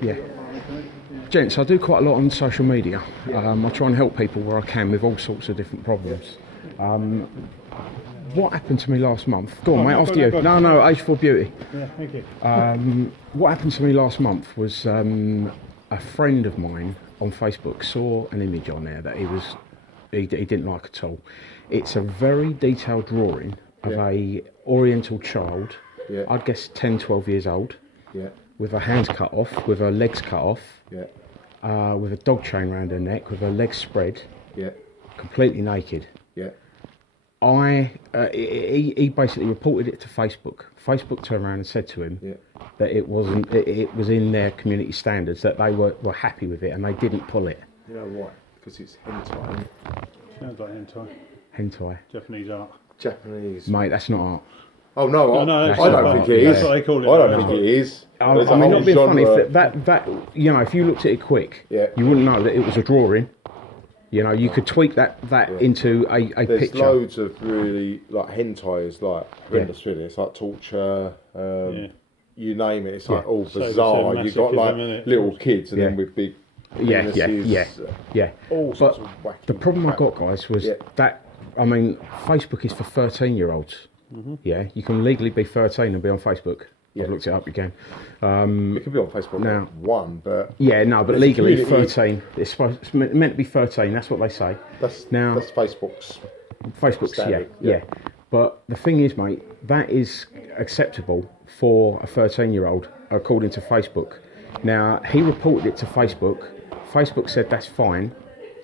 Yeah. Gents, I do quite a lot on social media. I try and help people where I can with all sorts of different problems. What happened to me last month? Go on, mate, after you. No, Age for Beauty. Yeah, thank you. What happened to me last month was a friend of mine on Facebook saw an image on there that he didn't like at all. It's a very detailed drawing of a Oriental child, I'd guess 10, 12 years old, with her hands cut off, with her legs cut off, with a dog chain around her neck, with her legs spread, completely naked. He basically reported it to Facebook. Facebook turned around and said to him that it wasn't. It was in their community standards, that they were happy with it and they didn't pull it. You know why? Because it's hentai. Sounds like hentai. Hentai. Japanese art. Japanese. Mate, that's not art. Oh no, No, I don't think it is. That's what they call it. I don't think it is. I mean, not being funny. That you know, if you looked at it quick, you wouldn't know that it was a drawing. You know, you could tweak that into a There's picture. loads of really, like, hentai is like horrendous, really. It's like torture, you name it. It's like all bizarre. You've got like little kids and then with big penises, all sorts of wacky the problem I got, guys, was that, I mean, Facebook is for 13-year-olds. Yeah, you can legally be 13 and be on Facebook. I've looked it up again. it could be on Facebook now, but legally 13. It's meant to be 13. That's what they say. That's Facebook's standard, yeah. But the thing is, mate, that is acceptable for a 13-year-old according to Facebook. Now, he reported it to Facebook. Facebook said that's fine.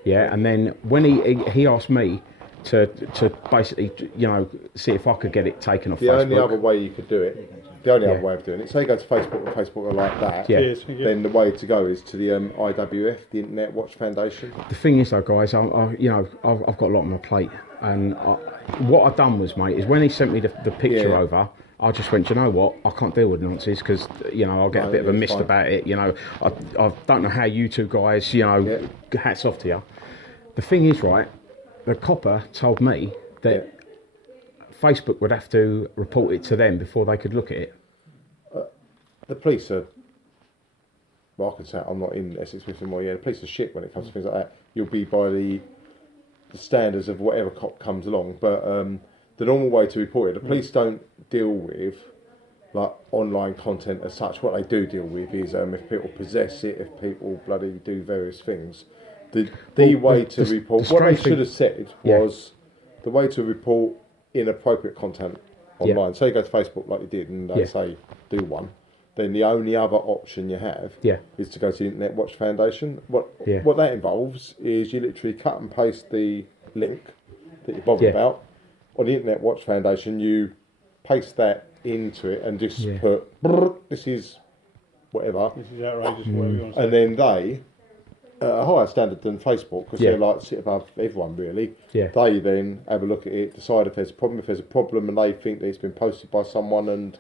Yeah, and then when he asked me to basically, you know, see if I could get it taken off Facebook. The only other way you could do it, the only other way of doing it, say you go to Facebook and Facebook are like that, then the way to go is to the IWF, the Internet Watch Foundation. The thing is though, guys, I've got a lot on my plate, and what I've done was, mate, is when he sent me the picture over, I just went, you know what, I can't deal with nonsense, because, you know, I'll get a bit of a mist about it, you know. I don't know how you two guys, you know, hats off to you. The thing is, right, the copper told me that Facebook would have to report it to them before they could look at it. The police are, well, I can say I'm not in Essex with them anymore. The police are shit when it comes to things like that. You'll be by the standards of whatever cop comes along. But the normal way to report it, the police don't deal with like online content as such. What they do deal with is if people possess it, if people bloody do various things. The way to report, what they should have said was the way to report inappropriate content online. So you go to Facebook like you did and they say do one. Then the only other option you have is to go to the Internet Watch Foundation. What that involves is you literally cut and paste the link that you're bothered about. On the Internet Watch Foundation, you paste that into it and just put, this is whatever. This is outrageous, whatever you want to say. And then they, at a higher standard than Facebook, because they're like sit above everyone really, they then have a look at it, decide if there's a problem. If there's a problem and they think that it's been posted by someone and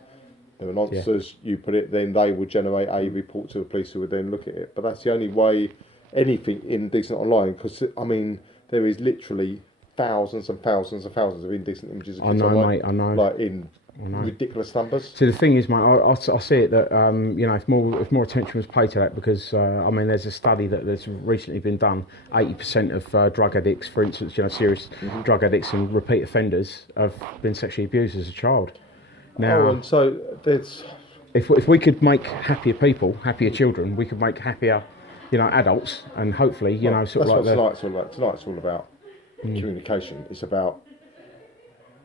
there are nonsense, you put it, then they would generate a report to the police who would then look at it. But that's the only way anything indecent online, because I mean there is literally thousands and thousands and thousands of indecent images of kids online, mate, I know. Like in ridiculous numbers. So the thing is, mate, I see it that you know, if more attention was paid to that, because I mean, there's a study that's recently been done. 80% of drug addicts, for instance, you know, serious drug addicts and repeat offenders, have been sexually abused as a child. Now, and so there's, if we could make happier people, happier children, we could make happier, you know, adults, and hopefully, you know, sort of like tonight's all about. Tonight's all about communication. It's about,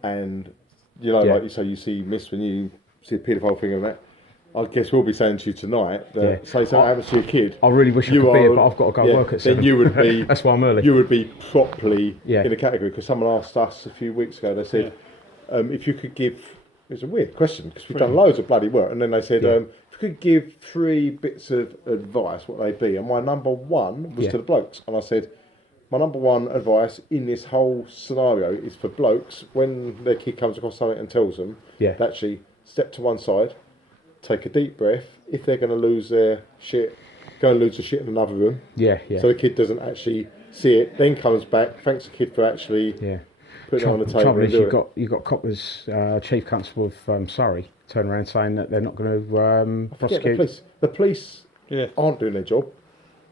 and you know, like you say, you see Miss when you see a paedophile thing and that. I guess we'll be saying to you tonight that say something happens to your kid. I really wish I could be here, but I've got to go work at 7. Then you would be. That's why I'm early. You would be properly in a category, because someone asked us a few weeks ago. They said, if you could give. It's a weird question because we've done loads of bloody work, and then they said, if you could give 3 bits of advice, what they'd be. And my number one was to the blokes, and I said, my number one advice in this whole scenario is for blokes, when their kid comes across something and tells them, to actually step to one side, take a deep breath. If they're going to lose their shit, go and lose the shit in another room. So the kid doesn't actually see it, then comes back, thanks the kid for actually putting it on the table. Trouble is, you've got Coppers, Chief Constable of Surrey, turn around saying that they're not going to prosecute. The police aren't doing their job,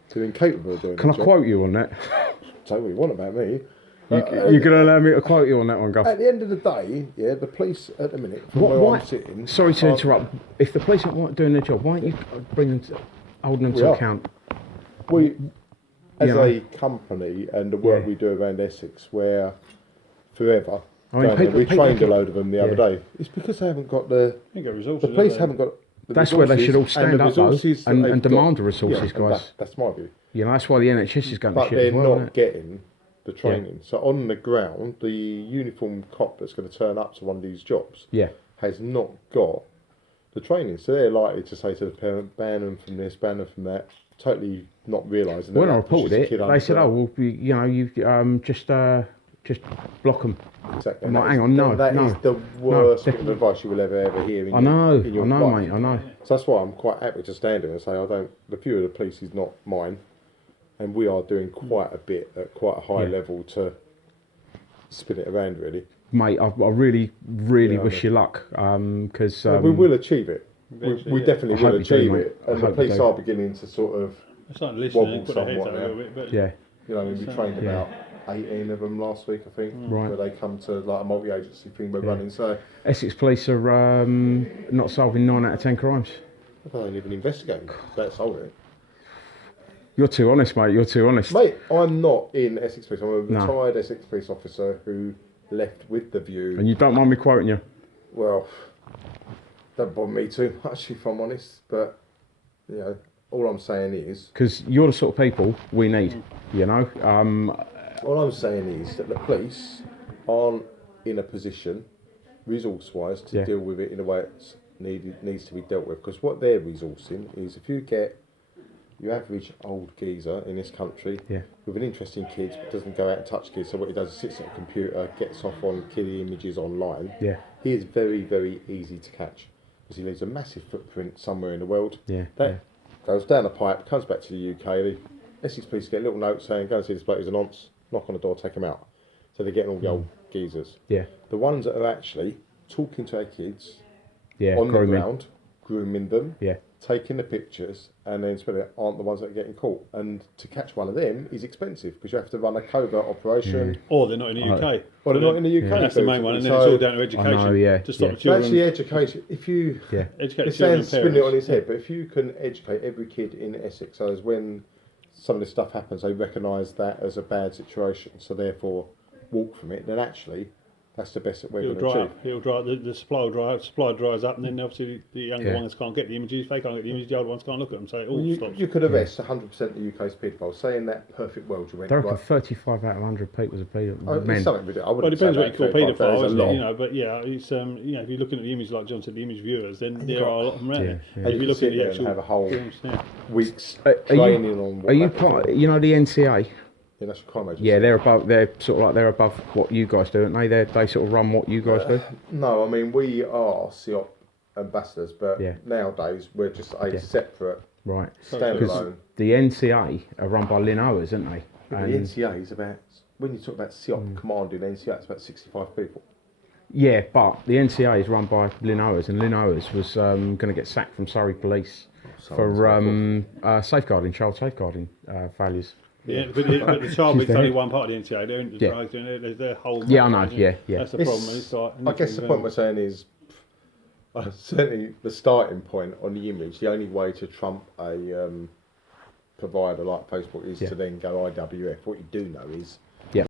they're incapable of doing Can I their job. quote you on that? Say what you want about me. You're going to allow me to quote you on that one, Guff? At the end of the day, yeah, the police at the minute, from where Why? I'm sitting... Sorry to interrupt. If the police aren't doing their job, why aren't you holding them We to are. account? We, as know. a company and the work Yeah. we do around Essex, where forever, I mean, we trained a people- load of them the other Yeah. day. It's because they haven't got the... Ain't got resources. The police have they? haven't got the That's where they should all resources and stand the up, though, resources that and they've demand got. the resources, Yeah, and guys. that's my view. You know, that's why the NHS is going to But shit they're as well, not isn't it? getting the training. So on the ground, the uniform cop that's going to turn up to one of these jobs Yeah. has not got the training. So they're likely to say to the parent, ban them from this, ban them from that, totally not realising that When I that reported pushes a it, kid they said, under. "Oh, well, you know, you just block them." Exactly. I'm And like, that hang is- on, no, That no, is the worst bit of definitely. advice you will ever hear in I know, in your life. mate, I know. So that's why I'm quite happy to stand here and say the view of the police is not mine, and we are doing quite a bit at quite a high Yeah. level to spin it around, really. Mate, I really Yeah, I wish you luck, because We will achieve it. Eventually, We yeah. definitely I hope will you do, achieve mate. it, I and the hope you police do. are beginning to sort of, It's like listening wobble and put their heads somewhat out a now. little bit, but yeah, you know, we trained Yeah. about 18 of them last week, I think, Right. where they come to like a multi-agency thing we're Yeah. running. So Essex Police are not solving 9 out of 10 crimes. I don't even investigate. That's solved it. You're too honest, mate. You're too honest. Mate, I'm not in Essex Police. I'm a No. retired Essex Police officer who left with the view. And you don't mind me quoting you? Well, don't bother me too much if I'm honest. But you know, all I'm saying is, Because you're the sort of people we need. You know. all I'm saying is that the police aren't in a position, resource-wise, to Yeah. deal with it in a way it needs to be dealt with. Because what they're resourcing is if you get your average old geezer in this country Yeah. with an interest in kids but doesn't go out and touch kids, so what he does is sits at a computer, gets off on kiddie images online. Yeah. He is very, very easy to catch because he leaves a massive footprint somewhere in the world. Yeah. That Yeah. goes down the pipe, comes back to the UK. The Essex police get a little note saying, go and see this bloke, he's a nonce, knock on the door, take him out. So they're getting all the old geezers. Yeah. The ones that are actually talking to our kids Yeah. on Grooming. the ground, grooming them, Yeah. taking the pictures, and then spreading it, aren't the ones that are getting caught. And to catch one of them is expensive because you have to run a covert operation. or they're not in the UK. Well, they're not in the UK. That's the main one, and then so it's all down to education. I know, yeah, To stop yeah. the children. actually, education. If you Yeah. Educate it children sounds and spinning it on parents. his head, but if you can educate every kid in Essex, so as when some of this stuff happens, they recognise that as a bad situation, so therefore walk from it. Then actually, that's the best that we're It'll going to dry achieve. up. It'll dry. The supply will dry up. Supply dries up, and then obviously the younger Yeah. ones can't get the images. They can't get the images. The older ones can't look at them. So it all stops. You could arrest 100% of the UK's paedophiles. Say in that perfect world, you went They reckon right. 35 out of 100 people are Oh, it's men. something ridiculous. I Well, it wouldn't depends say what you call that, paedophile, there's a isn't it? lot. You know, but yeah, it's you know, if you're looking at the image like John said, the image viewers, then there got- are a lot of them around. Yeah, there. yeah. And if You you can look sit at the there and actual have a whole films, yeah. weeks Are training you, on what are you happens part? in You know the NCA? the National Crime Agency. Yeah, they're above. They're sort of like they're above what you guys do, aren't they? They sort of run what you guys do. No, I mean we are CEOP ambassadors, but Yeah. nowadays we're just a Yeah. separate Right. standalone. The NCA are run by Lynn Owers, aren't they? But the NCA is about, when you talk about CEOP commanding NCA, it's about 65 people. Yeah, but the NCA is run by Lynn Owers, and Lynn Owers was going to get sacked from Surrey Police for safeguarding, child safeguarding values. Yeah, but the child She's bit's the only head. one part of the NCA. They're Yeah. there's their whole. Yeah, I know, isn't it? yeah. That's the It's- problem. It's like, I guess the point we're saying is, certainly the starting point on the image, the only way to trump a provider like Facebook is Yeah. to then go IWF. What you do know is